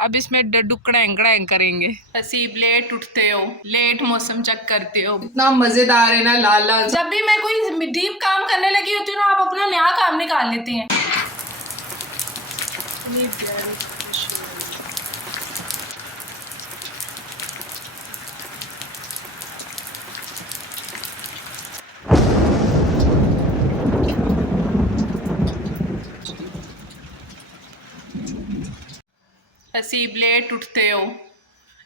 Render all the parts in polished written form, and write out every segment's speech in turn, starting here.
अब इसमें डुकड़ैंग कड़ैंग करेंगे। नसीब लेट उठते हो, लेट मौसम चेक करते हो, इतना मजेदार है ना लाल लाल। जब भी मैं कोई डीप काम करने लगी होती हूँ ना, आप अपना नया काम निकाल लेते हैं। नसीब लेट उठते हो,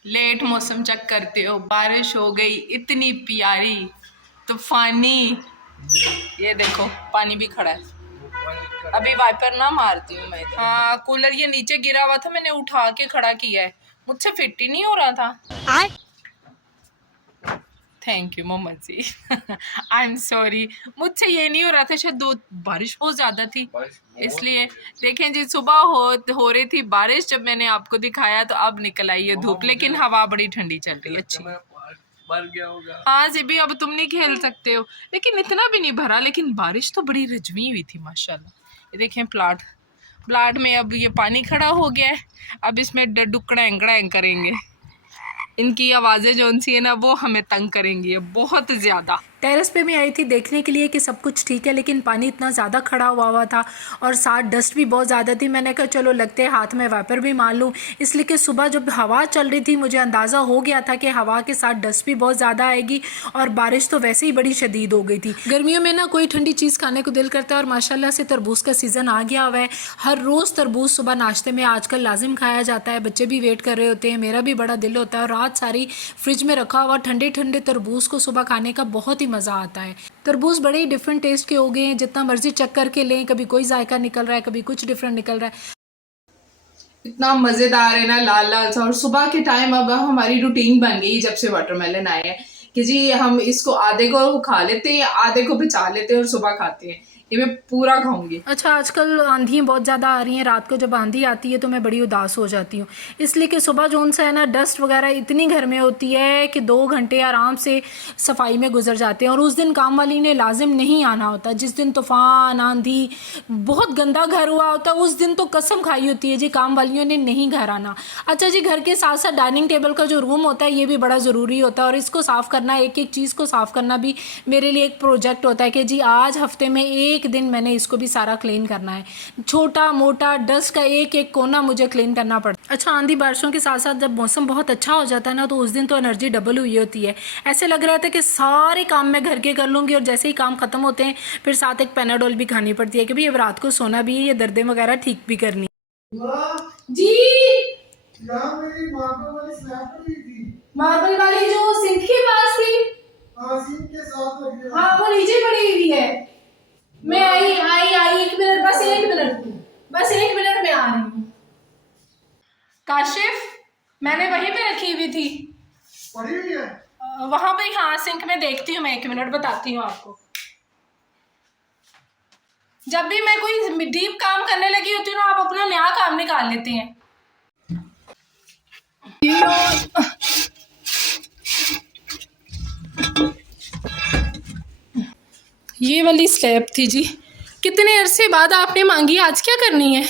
लेट मौसम चेक करते हो, बारिश हो गई इतनी प्यारी तूफानी। ये देखो पानी भी खड़ा है, अभी वाइपर ना मारती हूँ मैं। हाँ कूलर ये नीचे गिरा हुआ था, मैंने उठा के खड़ा किया है, मुझसे फिट ही नहीं हो रहा था। Thank you Mohammad ji. I am sorry, मुझसे ये नहीं हो रहा था, शायद बारिश बहुत ज़्यादा थी इसलिए। देखें जी सुबह हो रही थी बारिश, जब मैंने आपको दिखाया तो अब निकल आई है धूप, लेकिन हवा बड़ी ठंडी चल रही है, अच्छी। भर गया होगा। हाँ जी भी, अब तुम नहीं खेल सकते हो, लेकिन इतना भी नहीं भरा, लेकिन बारिश तो बड़ी रजवी हुई थी माशाल्लाह। ये देखें प्लाट में अब ये पानी खड़ा हो गया है, अब इसमें डुकड़ैंग कड़ैंग करेंगे। इनकी आवाज़ें जो सी है ना वो हमें तंग करेंगी बहुत ज़्यादा। टेरेस पे मैं आई थी देखने के लिए कि सब कुछ ठीक है, लेकिन पानी इतना ज़्यादा खड़ा हुआ था और साथ डस्ट भी बहुत ज़्यादा थी। मैंने कहा चलो लगते हाथ में वाइपर भी मार लूँ, इसलिए कि सुबह जब हवा चल रही थी मुझे अंदाज़ा हो गया था कि हवा के साथ डस्ट भी बहुत ज़्यादा आएगी और बारिश तो वैसे ही बड़ी शदीद हो गई थी। गर्मियों में ना कोई ठंडी चीज़ खाने को दिल करता है और माशाल्लाह से तरबूज का सीज़न आ गया हुआ है। हर रोज़ तरबूज सुबह नाश्ते में आजकल लाजिम खाया जाता है, बच्चे भी वेट कर रहे होते हैं, मेरा भी बड़ा दिल होता है। और रात सारी फ्रिज में रखा हुआ ठंडे ठंडे तरबूज को सुबह खाने का बहुत ही मज़ा आता है। तरबूज बड़े ही डिफरेंट टेस्ट के हो गए हैं, जितना मर्जी चेक करके लें, कभी कोई जायका निकल रहा है, कभी कुछ डिफरेंट निकल रहा है। इतना मजेदार है ना लाल लाल सा। और सुबह के टाइम अब हमारी रूटीन बन गई जब से वाटरमेलन आए हैं कि जी हम इसको आधे को खा लेते हैं, आधे को बचा लेते हैं और सुबह खाते हैं। ये मैं पूरा खाऊंगी। अच्छा आजकल आंधियाँ बहुत ज़्यादा आ रही हैं, रात को जब आंधी आती है तो मैं बड़ी उदास हो जाती हूँ, इसलिए कि सुबह जोन सा है ना डस्ट वगैरह इतनी घर में होती है कि 2 घंटे आराम से सफाई में गुजर जाते हैं। और उस दिन काम वाली ने लाजिम नहीं आना होता, जिस दिन तूफ़ान आंधी बहुत गंदा घर हुआ होता है उस दिन तो कसम खाई होती है जी काम वालियों ने नहीं घर आना। अच्छा जी, घर के साथ साथ डाइनिंग टेबल का जो रूम होता है ये भी बड़ा ज़रूरी होता है और इसको साफ़ करना, एक एक चीज़ को साफ़ करना भी मेरे लिए एक प्रोजेक्ट होता है कि जी आज हफ्ते में एक दिन मैंने इसको भी सारा क्लीन करना है। छोटा मोटा डस्ट का एक एक कोना मुझे क्लीन करना पड़ता है। अच्छा आंधी बारिशों के साथ साथ जब मौसम बहुत अच्छा हो जाता है ना तो उस दिन तो एनर्जी डबल हुई होती है। ऐसे लग रहा था कि सारे काम मैं घर के कर लूँगी और जैसे ही काम ख़त्म होते हैं फिर साथ एक पैनाडोल भी खानी पड़ती है कि भाई अब रात को सोना भी है, ये दर्दें वगैरह ठीक भी करनी जी। मेरी मार्बल वाली स्लैब पड़ी थी, मार्बल वाली जो सिंक के पास थी, सिंक के साथ लगी है। हाँ वो नीचे पड़ी हुई है। मैं आई 1 मिनट, बस 1 मिनट में आ रही हूँ। काशिफ मैंने वहीं पे रखी हुई थी, पड़ी हुई है वहां पे। हाँ सिंक में देखती हूँ मैं, 1 मिनट बताती हूँ आपको। जब भी मैं कोई डीप काम करने लगी होती हूँ ना, आप अपना नया काम निकाल लेते हैं। ये वाली स्लैब थी जी, कितने अरसे बाद आपने मांगी, आज क्या करनी है?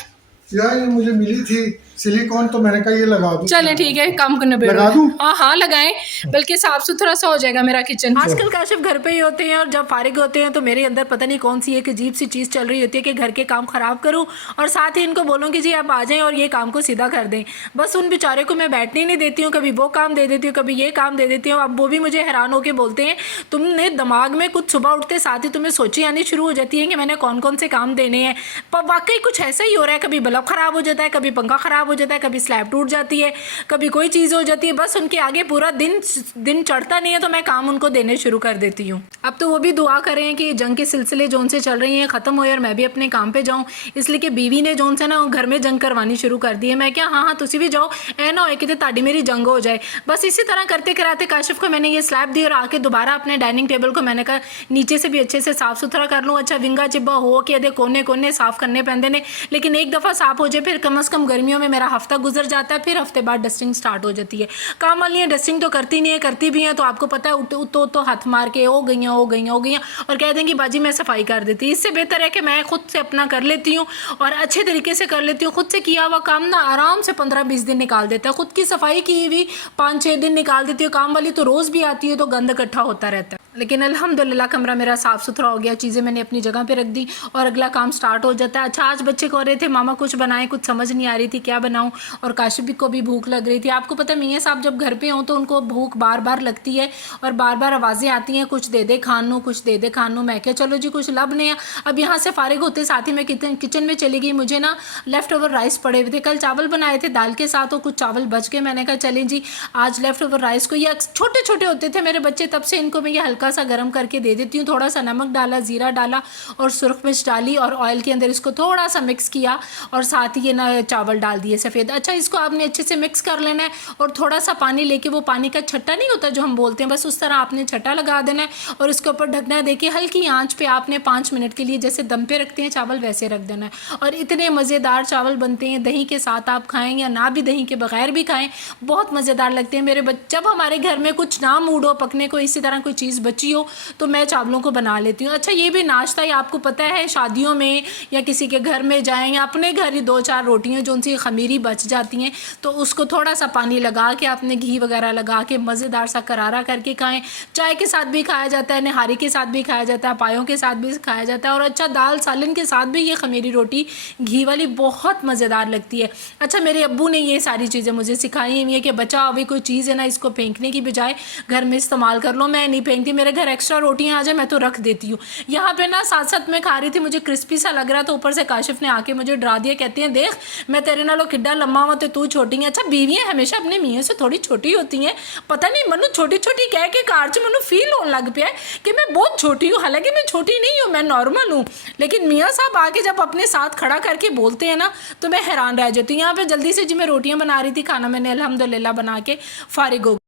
यार ये मुझे मिली थी सिलिकॉन, तो मैंने कहा ये लगा दूं। चले ठीक है, काम करने पे लगा दूं? हाँ हाँ लगाएं, बल्कि साफ सुथरा सा हो जाएगा मेरा किचन। आजकल काशिफ घर पे ही होते हैं और जब फारिग होते हैं तो मेरे अंदर पता नहीं कौन सी एक अजीब सी चीज़ चल रही होती है कि घर के काम खराब करूं और साथ ही इनको बोलूँ कि जी आप आ जाएं और ये काम को सीधा कर दें। बस उन बेचारे को मैं बैठने नहीं देती हूँ, कभी वो काम दे देती हूँ, कभी ये काम दे देती हूँ। अब वो भी मुझे हैरान होकर बोलते हैं तुमने दिमाग में कुछ सुबह उठते साथ ही तुम्हें सोची आनी शुरू हो जाती है कि मैंने कौन कौन से काम देने हैं। पर वाकई कुछ ऐसा ही हो रहा है, कभी बल्ब खराब हो जाता है, कभी पंखा खराब हो जाता है, कभी स्लैब टूट जाती है, कभी कोई चीज़ हो जाती है। बस उनके आगे पूरा दिन चढ़ता नहीं है तो मैं काम उनको देने शुरू कर देती हूँ। अब तो वो भी दुआ करें कि जंग के सिलसिले जोन से चल रही हैं ख़त्म हो और मैं भी अपने काम पे जाऊँ, इसलिए कि बीवी ने जोन से ना घर में जंग करवानी शुरू कर दी है। मैं क्या हाँ तुसी भी जाओ, ऐ ना हो कि ताड़ी मेरी जंग हो जाए। बस इसी तरह करते कराते काशिफ को मैंने ये स्लैब दी और आके दोबारा अपने डाइनिंग टेबल को मैंने कहा नीचे से भी अच्छे से साफ़ सुथरा कर लूँ। अच्छा विंगा चिब्बा हो के कोने कोने साफ़ करने पैंदे ने, लेकिन एक दफ़ा साफ़ हो जाए फिर कम अज़ कम गर्मियों में मेरा हफ्ता गुजर जाता है, फिर हफ्ते बाद डस्टिंग स्टार्ट हो जाती है। काम वाली डस्टिंग तो करती नहीं है, करती भी हैं तो आपको पता है उतो हाथ मार के हो गई और कह दें कि बाजी मैं सफाई कर देती। इससे बेहतर है कि मैं खुद से अपना कर लेती हूँ और अच्छे तरीके से कर लेती हूँ। खुद से किया हुआ काम ना आराम से 15-20 दिन निकाल देता है। खुद की सफाई की भी 5-6 दिन निकाल देती हूँ। काम वाली तो रोज़ भी आती है तो गंद इकट्ठा होता रहता है। लेकिन अल्हम्दुलिल्लाह कमरा मेरा साफ़ सुथरा हो गया, चीज़ें मैंने अपनी जगह पे रख दी और अगला काम स्टार्ट हो जाता है। अच्छा, आज बच्चे कह रहे थे मामा कुछ बनाएं, कुछ समझ नहीं आ रही थी क्या बनाऊं, और काशिफ को भी भूख लग रही थी। आपको पता है मियाँ साहब जब घर पे हों तो उनको भूख बार बार लगती है और बार बार आवाज़ें आती हैं, कुछ दे दे खानू, कुछ दे दे खानू। मैं क्या चलो जी कुछ लब ने। अब यहाँ से फारिग होते साथ ही मैं किचन में चली गई। मुझे ना लेफ़्ट ओवर राइस पड़े हुए थे, कल चावल बनाए थे दाल के साथ और कुछ चावल बच के मैंने कहा चलें जी आज लेफ़्ट ओवर राइस को, या छोटे छोटे होते थे मेरे बच्चे तब से इनको मैं ये हल्का सा गर्म करके दे देती हूँ। थोड़ा सा नमक डाला, ज़ीरा डाला और सुरख मिर्च डाली और ऑयल के अंदर इसको थोड़ा सा मिक्स किया और साथ ही ये ना चावल डाल दिए सफ़ेद। अच्छा, इसको आपने अच्छे से मिक्स कर लेना है और थोड़ा सा पानी लेके, वो पानी का छट्टा नहीं होता जो हम बोलते हैं, बस उस तरह आपने छट्टा लगा देना है और इसके ऊपर ढकना है। देखिए हल्की आंच पे आपने 5 मिनट के लिए जैसे दम पे रखते हैं चावल वैसे रख देना है और इतने मज़ेदार चावल बनते हैं। दही के साथ आप खाएँ या ना भी दही के बगैर भी खाएँ, बहुत मज़ेदार लगते हैं। मेरे जब हमारे घर में कुछ ना मूड हो पकने को, इसी तरह कोई चीज़ बची हो तो मैं चावलों को बना लेती हूँ। अच्छा, ये भी नाश्ता ही आपको पता है शादियों में या किसी के घर में जाएं या अपने घर ही 2-4 रोटियाँ जो उनसी खमीरी बच जाती हैं तो उसको थोड़ा सा पानी लगा के आपने घी वगैरह लगा के मज़ेदार सा करारा करके खाएं। चाय के साथ भी खाया जाता है, निहारी के साथ भी खाया जाता है, पायों के साथ भी खाया जाता है और अच्छा दाल सालन के साथ भी ये खमीरी रोटी घी वाली बहुत मज़ेदार लगती है। अच्छा, मेरे अब्बू ने ये सारी चीज़ें मुझे सिखाई हुई है कि बचा अभी कोई चीज़ है ना, इसको फेंकने की बजाय घर में इस्तेमाल कर लो। मैं नहीं फेंकती, मेरे घर एक्स्ट्रा रोटियाँ आ जाए मैं तो रख देती हूँ। यहाँ पे ना साथ साथ मैं खा रही थी, मुझे क्रिस्पी सा लग रहा था, ऊपर से काशिफ ने आके मुझे डरा दिया, कहते हैं देख मैं तेरे नालों किड्डा लम्मा हुआ तो तू छोटी है। अच्छा, बीवियाँ हमेशा अपने मियाँ से थोड़ी छोटी होती हैं, पता नहीं मनु छोटी छोटी कह के कार च मनु फील होने लग पाया कि मैं बहुत छोटी हूँ, हालांकि मैं छोटी नहीं हूँ, मैं नॉर्मल हूँ। लेकिन मियाँ साहब आके जब अपने साथ खड़ा करके बोलते हैं ना तो मैं हैरान रह जाती हूँ। यहाँ पे जल्दी से जी मैं रोटियाँ बना रही थी, खाना मैंने अल्हम्दुलिल्लाह बना के फारिग हो।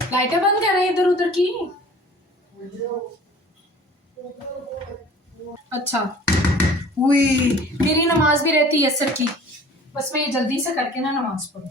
लाइटें बंद कर रहे हैं इधर उधर की। अच्छा, मेरी नमाज भी रहती है असर की, बस मैं ये जल्दी से करके ना नमाज पढ़ूँ।